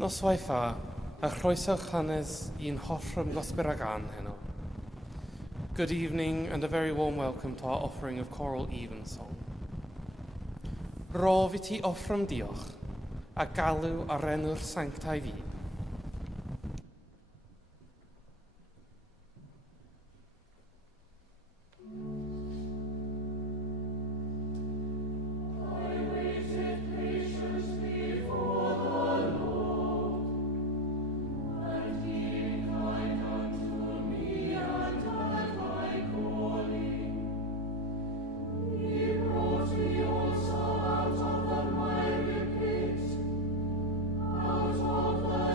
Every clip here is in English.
Noswaith a chroesawch hanes i'n hoffrwm Gosber ag an heno. Good evening and a very warm welcome to our offering of Choral Evensong. Ro fi ti offrwm diolch a galw ar enw'r sanctau fi. Out of the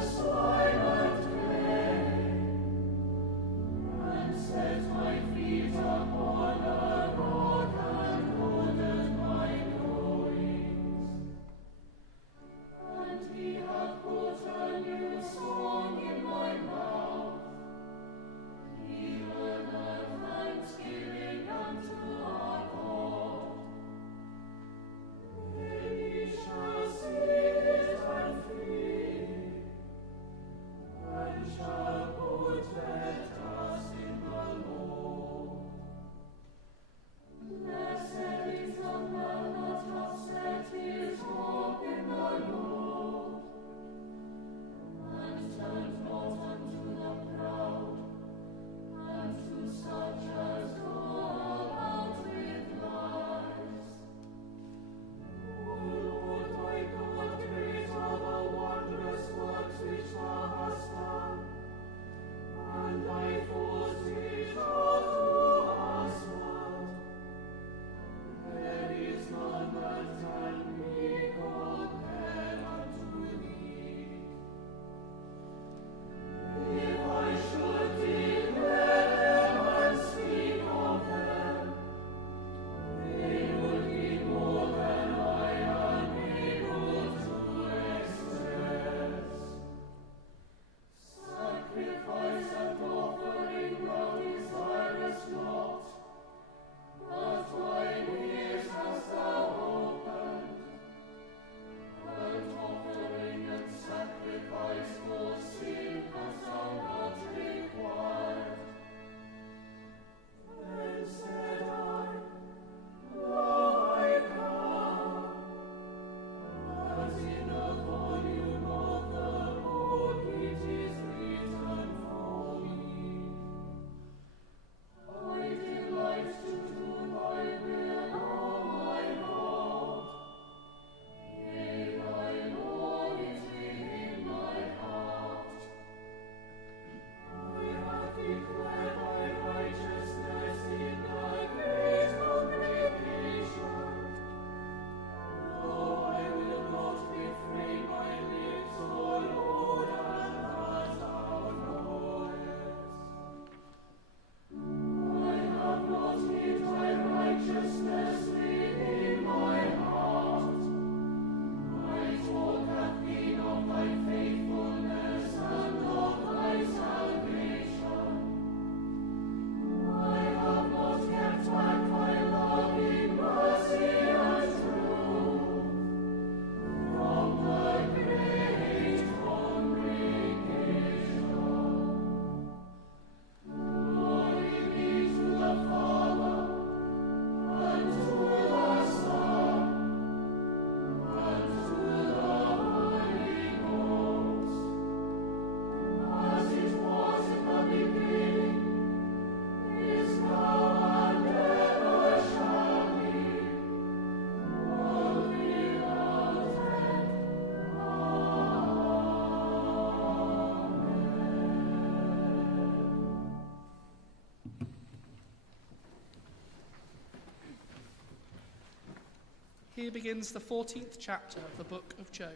Here begins the 14th chapter of the book of Job.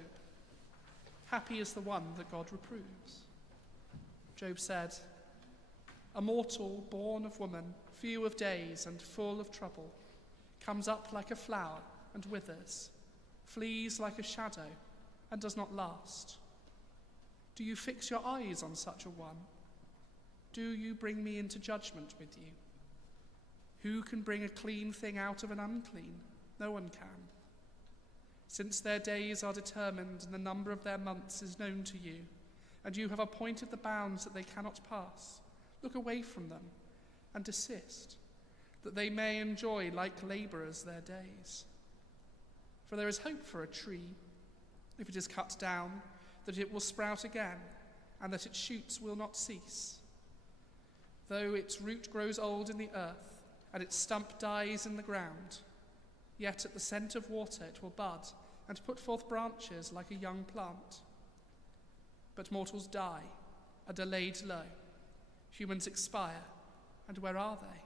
Happy is the one that God reproves. Job said, "A mortal born of woman, few of days and full of trouble, comes up like a flower and withers, flees like a shadow and does not last. Do you fix your eyes on such a one? Do you bring me into judgment with you? Who can bring a clean thing out of an unclean? No one can. Since their days are determined and the number of their months is known to you, and you have appointed the bounds that they cannot pass, look away from them and desist, that they may enjoy like labourers their days. For there is hope for a tree, if it is cut down, that it will sprout again, and that its shoots will not cease. Though its root grows old in the earth, and its stump dies in the ground, yet at the scent of water it will bud, and put forth branches like a young plant. But mortals die, and are laid low. Humans expire, and where are they?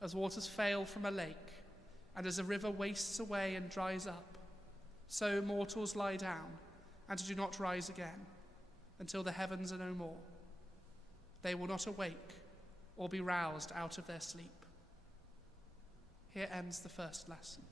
As waters fail from a lake, and as a river wastes away and dries up, so mortals lie down, and do not rise again, until the heavens are no more. They will not awake, or be roused out of their sleep." Here ends the first lesson.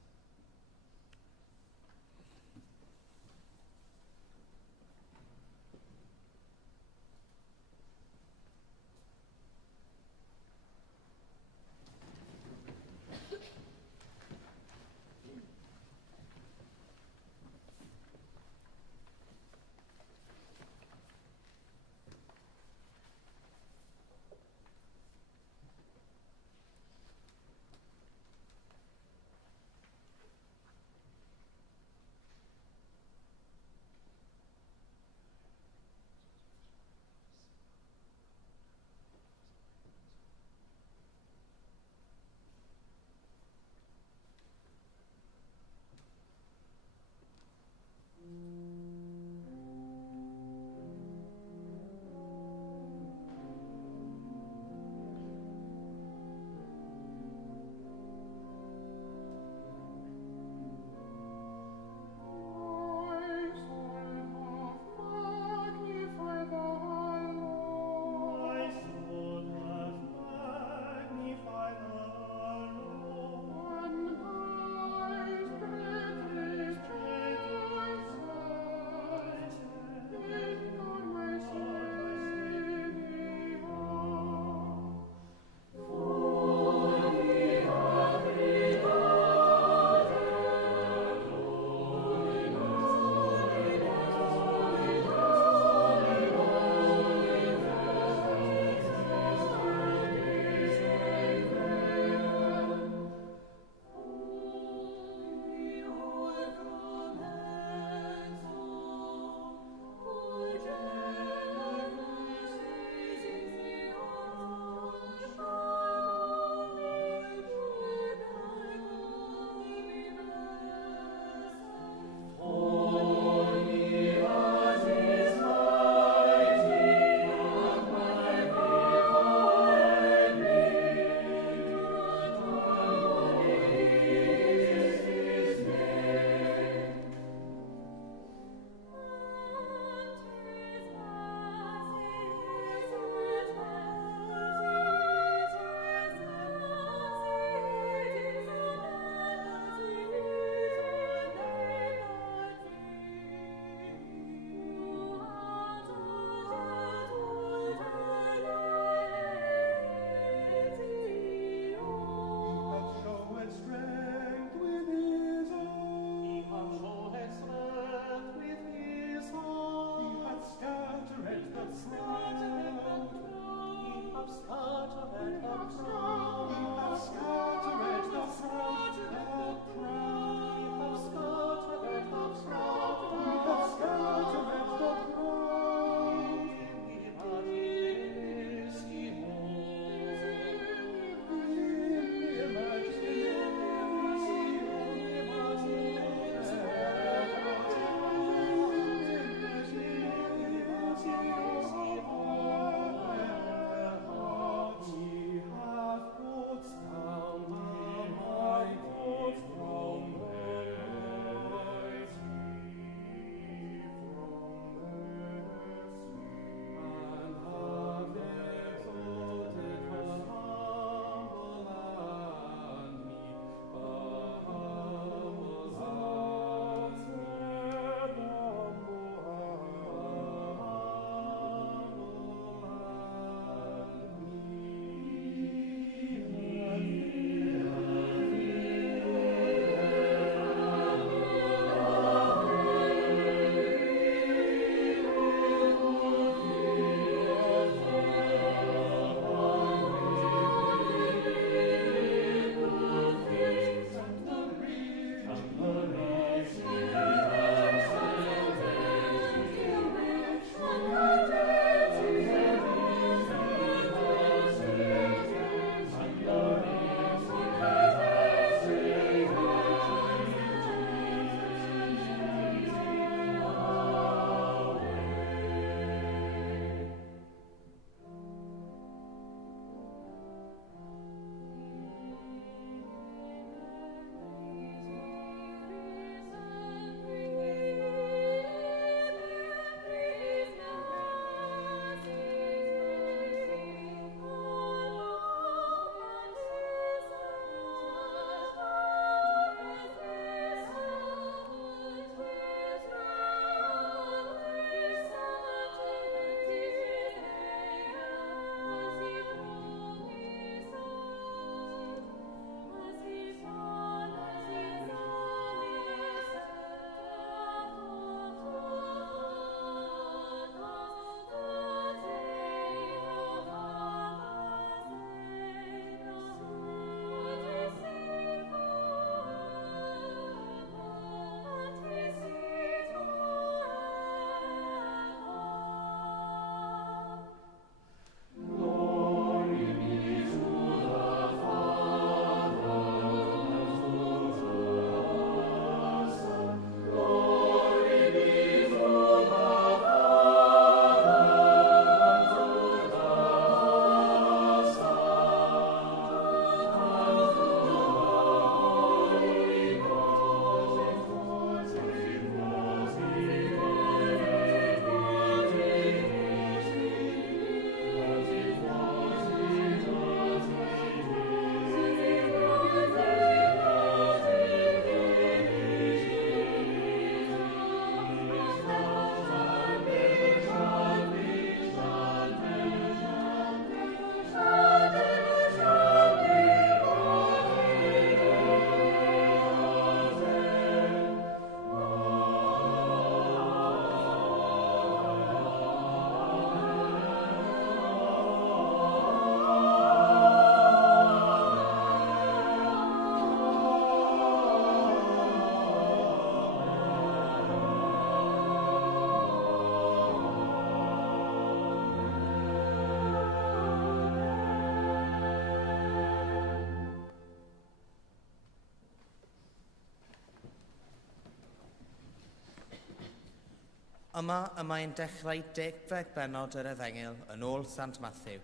Yma y mae'n dechrau 10 bennod yr Efengyl yn ôl Sant Matthew.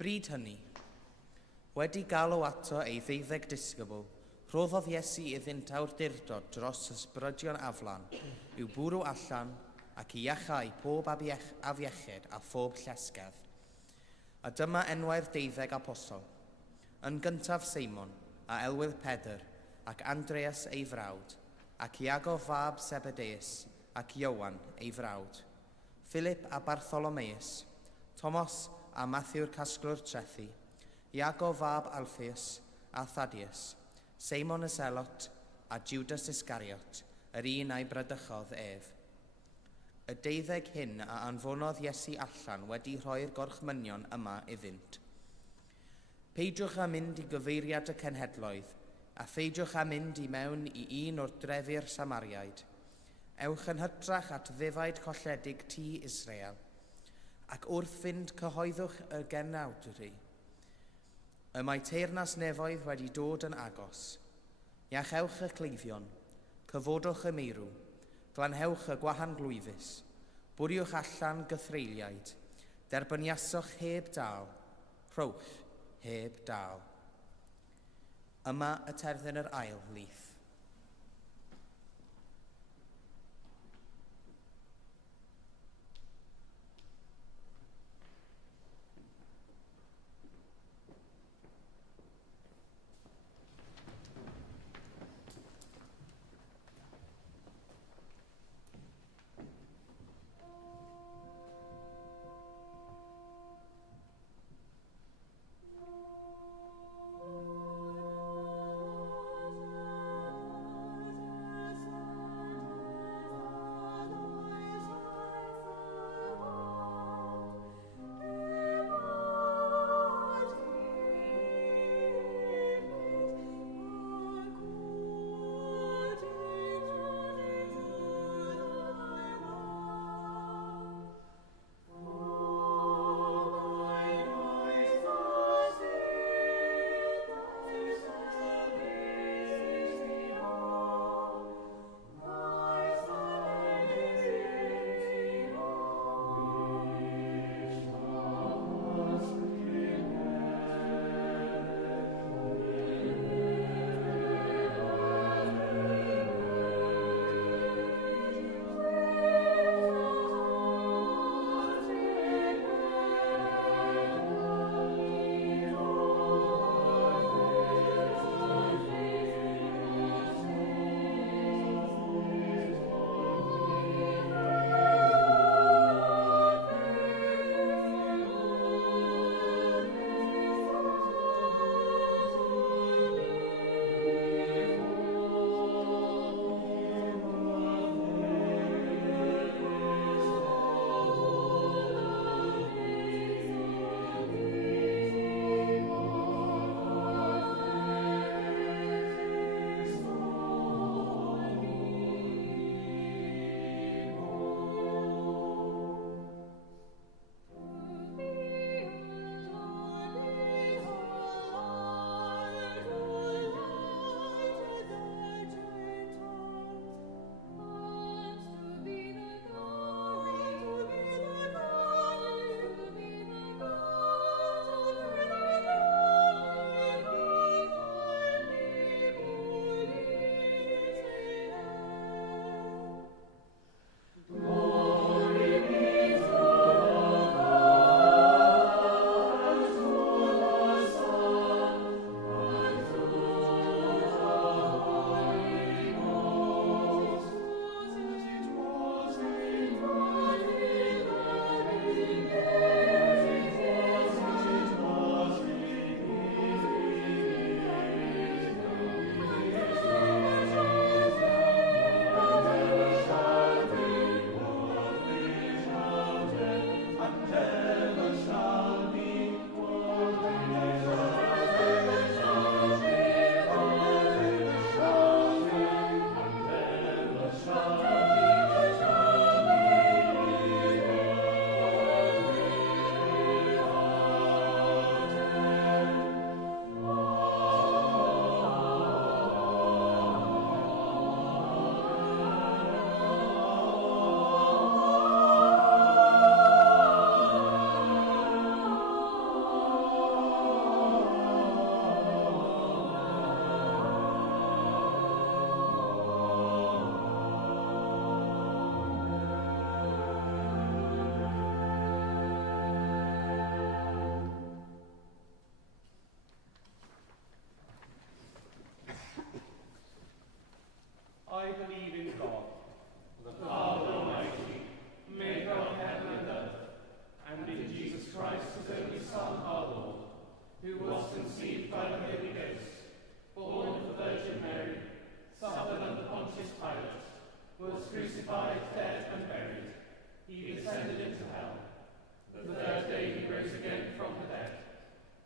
Bryd hynny, wedi galw ato ei 12 disgybl, rhoddodd Iesu iddynt awdurdod dros ysbrydion aflan, i'w bwrw allan ac i iachau pob afiechyd a phob llesgedd. A dyma enwau'r 12 apostol. Yn gyntaf Seimon, a elwydd Pedr, ac Andreas ei frawd, ac Iago fab Zebedeus, ac Iowan ei frawd, Philip a Bartholomeus, Thomas a Matthew'r casglwr trethi, Iago fab Alpheus a Thaddeus, Seimon y Selot a Judas Iscariot, yr un a'i bradychodd ef. Y 12 hyn a anfonodd Iesu allan wedi rhoi'r gorchmynion yma iddynt. Peidiwch a mynd i gyfeiriad y cenhedloedd, a pheidiwch a mynd i mewn i un o'r drefyr Samariaid. Ewch yn hytrach at ddefaid colledig tŷ Israel, ac wrth fynd cyhoeddwch y genawdri. Y mae teyrnas nefoedd wedi dod yn agos. Iachewch y cleifion, cyfodwch y meirw, glanhewch y gwahan glwyfus, bwriwch allan gythreiliaid, derbyniaswch heb dal, rhowch heb dal. Yma y terfyn yr ail lith.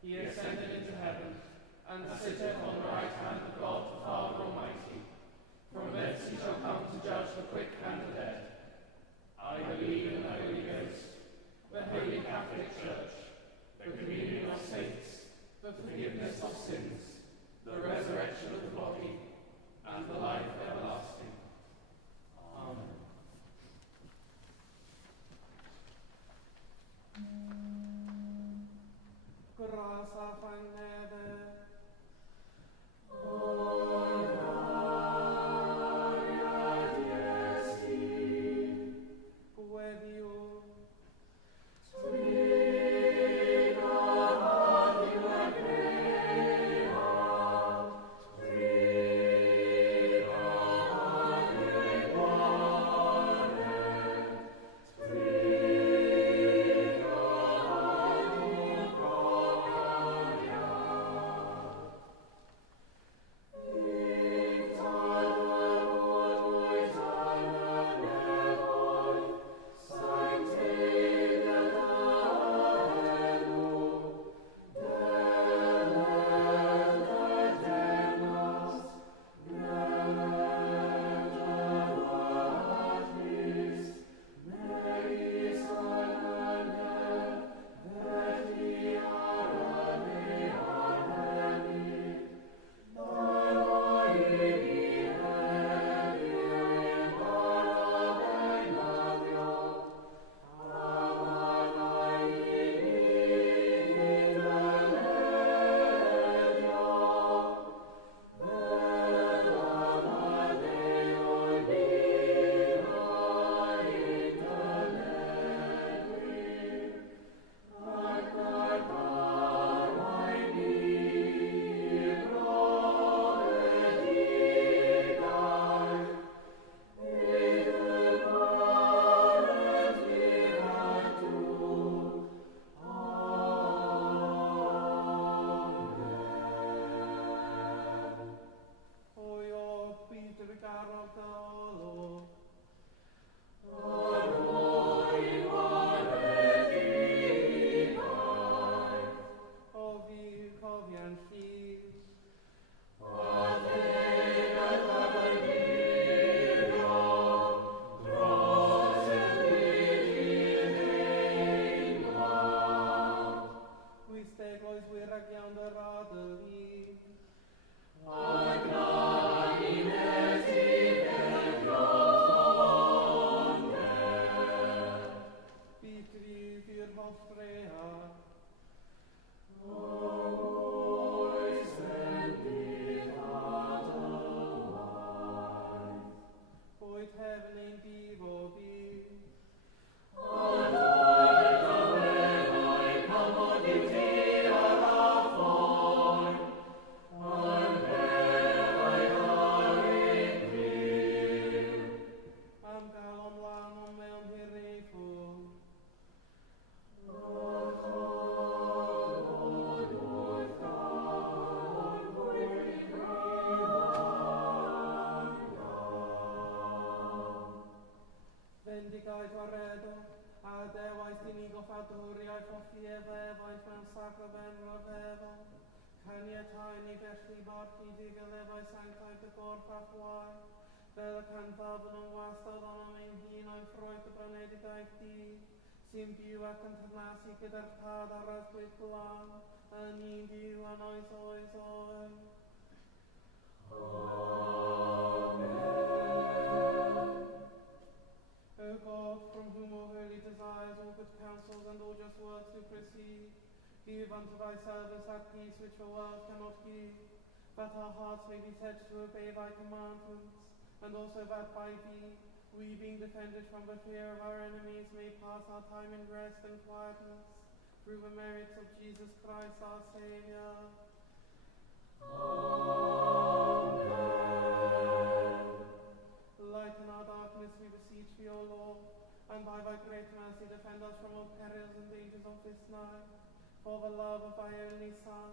He ascended into heaven, and sitteth on the right hand of God the Father Almighty. From thence he shall come to judge the quick and the dead. I believe in the Holy Ghost, the Holy Catholic Church, the communion of saints, the forgiveness of sins, the resurrection of the body, and the life everlasting. Amen. Grasa fagnede. Simpiu ac yn tynlasu gyda'r tad ar y glan, yn un diw an oes oes oes. Amen. O God, from whom all holy desires, all good counsels, and all just works do proceed, give unto thy servants that peace which the world cannot give, that our hearts may be set to obey thy commandments, and also that by thee, we, being defended from the fear of our enemies, may pass our time in rest and quietness, through the merits of Jesus Christ our Saviour. Amen. Lighten our darkness, we beseech thee, O Lord, and by thy great mercy defend us from all perils and dangers of this night, for the love of thy only Son,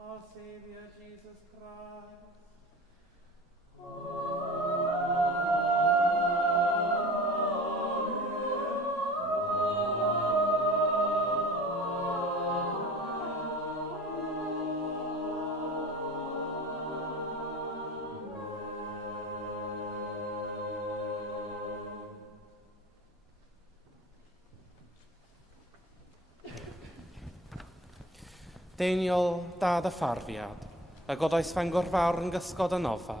our Saviour, Jesus Christ. Deiniol da ddyffarddiad, a godais Fangor fawr yn gysgod y nofa,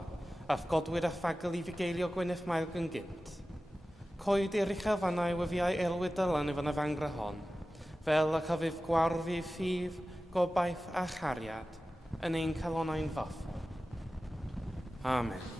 a godwyd a ffagl I fugeilio Gwyneth Mael gynt. Coed i'r uchelfannau wyfiau elwyd dylan I fan y fangra hon, fel y cyfyf gwarfi ffyf, gobaith a chariad, yn ein calonau'n fathol. Amen.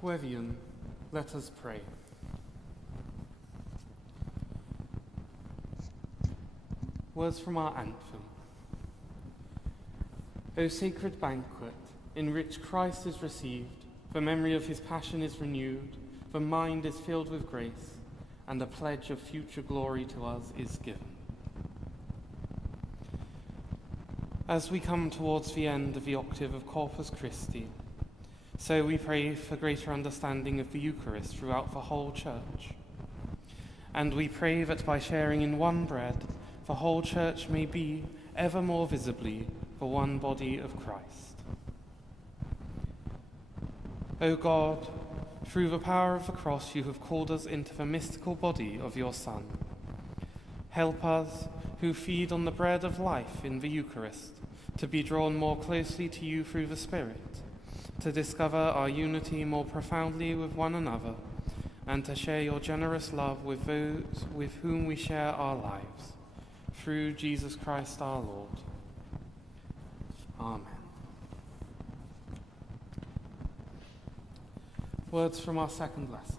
Gweddion, let us pray. Words from our anthem. O sacred banquet, in which Christ is received, the memory of his passion is renewed, the mind is filled with grace, and a pledge of future glory to us is given. As we come towards the end of the octave of Corpus Christi, so we pray for greater understanding of the Eucharist throughout the whole Church. And we pray that by sharing in one bread, the whole Church may be, ever more visibly, the one body of Christ. O God, through the power of the cross you have called us into the mystical body of your Son. Help us, who feed on the bread of life in the Eucharist, to be drawn more closely to you through the Spirit, to discover our unity more profoundly with one another, and to share your generous love with those with whom we share our lives. Through Jesus Christ our Lord. Amen. Words from our second lesson.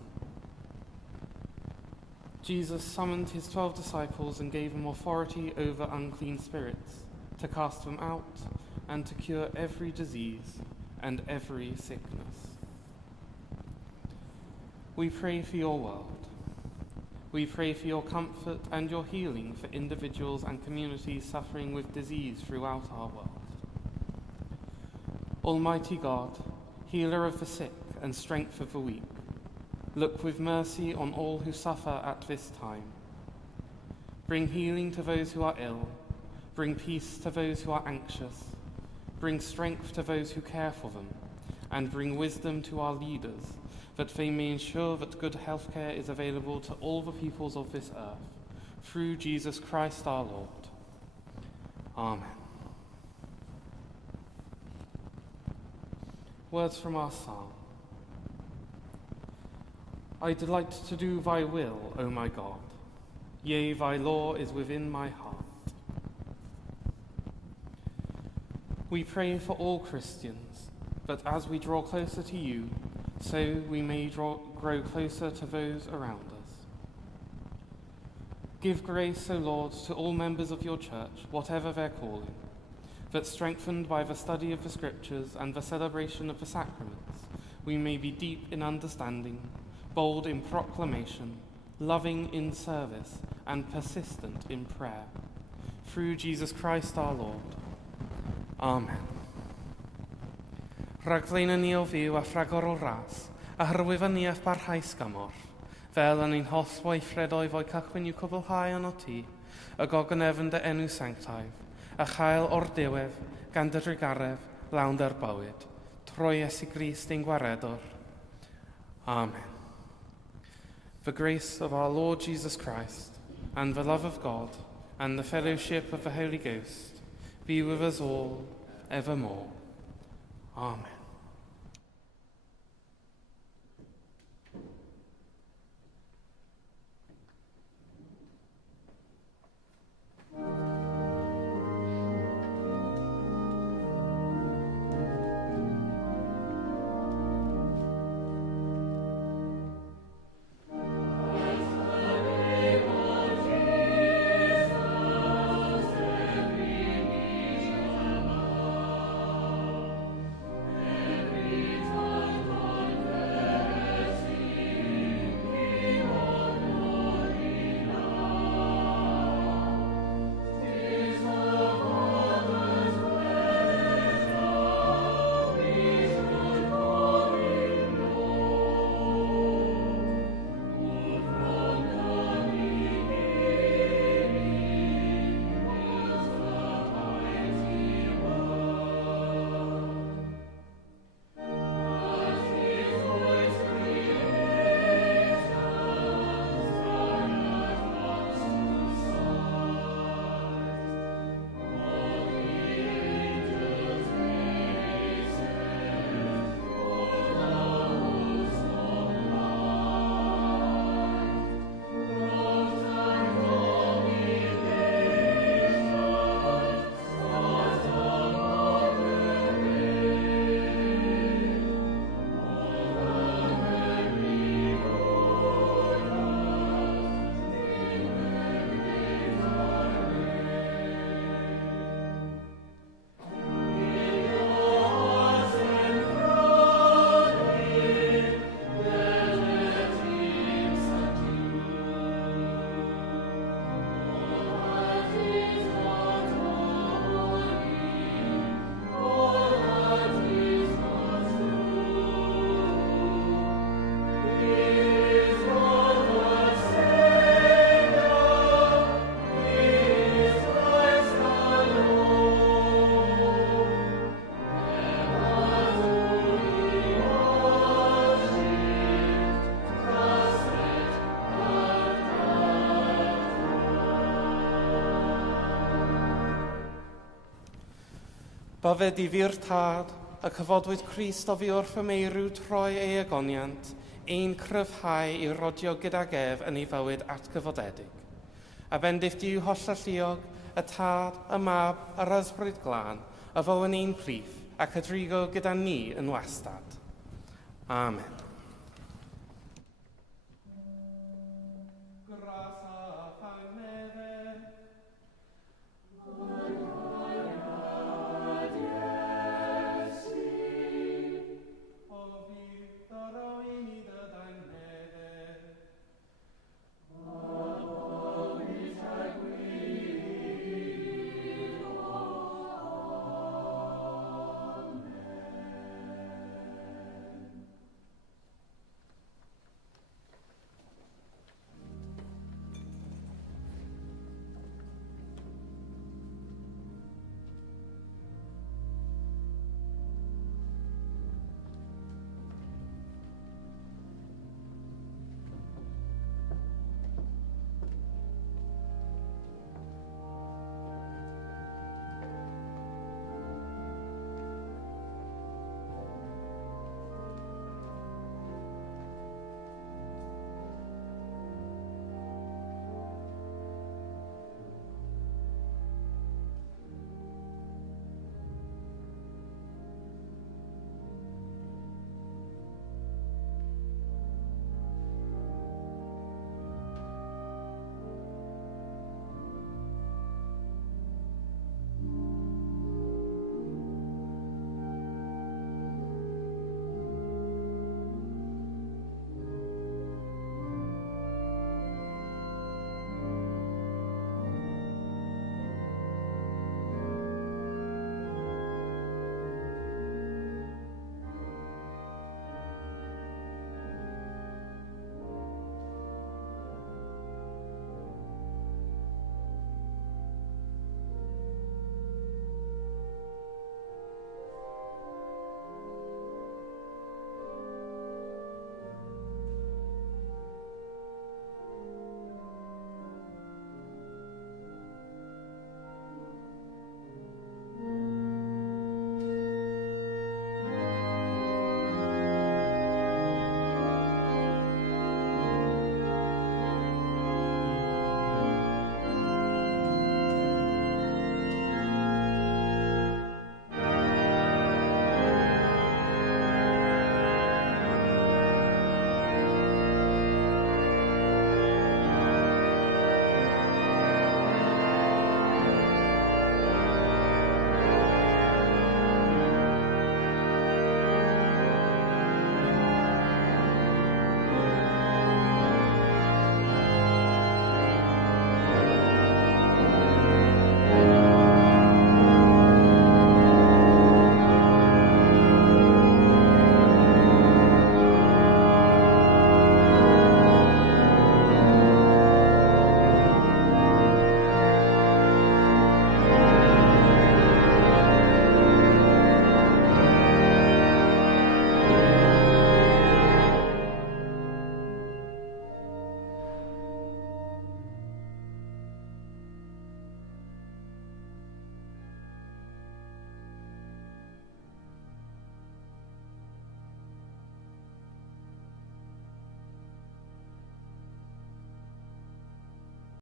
Jesus summoned his 12 disciples and gave them authority over unclean spirits, to cast them out and to cure every disease and every sickness. We pray for your world. We pray for your comfort and your healing for individuals and communities suffering with disease throughout our world. Almighty God, healer of the sick and strength of the weak, look with mercy on all who suffer at this time. Bring healing to those who are ill, bring peace to those who are anxious, bring strength to those who care for them, and bring wisdom to our leaders, that they may ensure that good healthcare is available to all the peoples of this earth. Through Jesus Christ our Lord. Amen. Words from our psalm. I delight to do thy will, O my God. Yea, thy law is within my heart. We pray for all Christians, that as we draw closer to you, so we may grow closer to those around us. Give grace, O Lord, to all members of your church, whatever their calling, that strengthened by the study of the Scriptures and the celebration of the sacraments, we may be deep in understanding, bold in proclamation, loving in service, and persistent in prayer. Through Jesus Christ our Lord. Amen. Rhagflaen ni o fyw a phragor o ras, a hyrwyf ni eich barhaus gymor, fel yn ein holl weithredoedd o'i cychwyn i'w cwblhau yn o ti, y gog yn efn dy enw sanctaidd, a chael o'r diwedd gan dy drigaredd lawn dy'r bywyd, trwy Iesu Grist ein gwaredwr. Amen. The grace of our Lord Jesus Christ, and the love of God, and the fellowship of the Holy Ghost, be with us all, evermore. Amen. Byfed i fi'r tad, y cyfodwyd Christ o fi wrth y meirw troi ei agoniant, ein cryfhau i rodio gydag ef yn ei fywyd atgyfodedig. A bendith diw holl alluog, y tad, y mab, yr ysbryd glân, y fywyn ein plith, ac y drigo gyda ni yn wastad. Amen.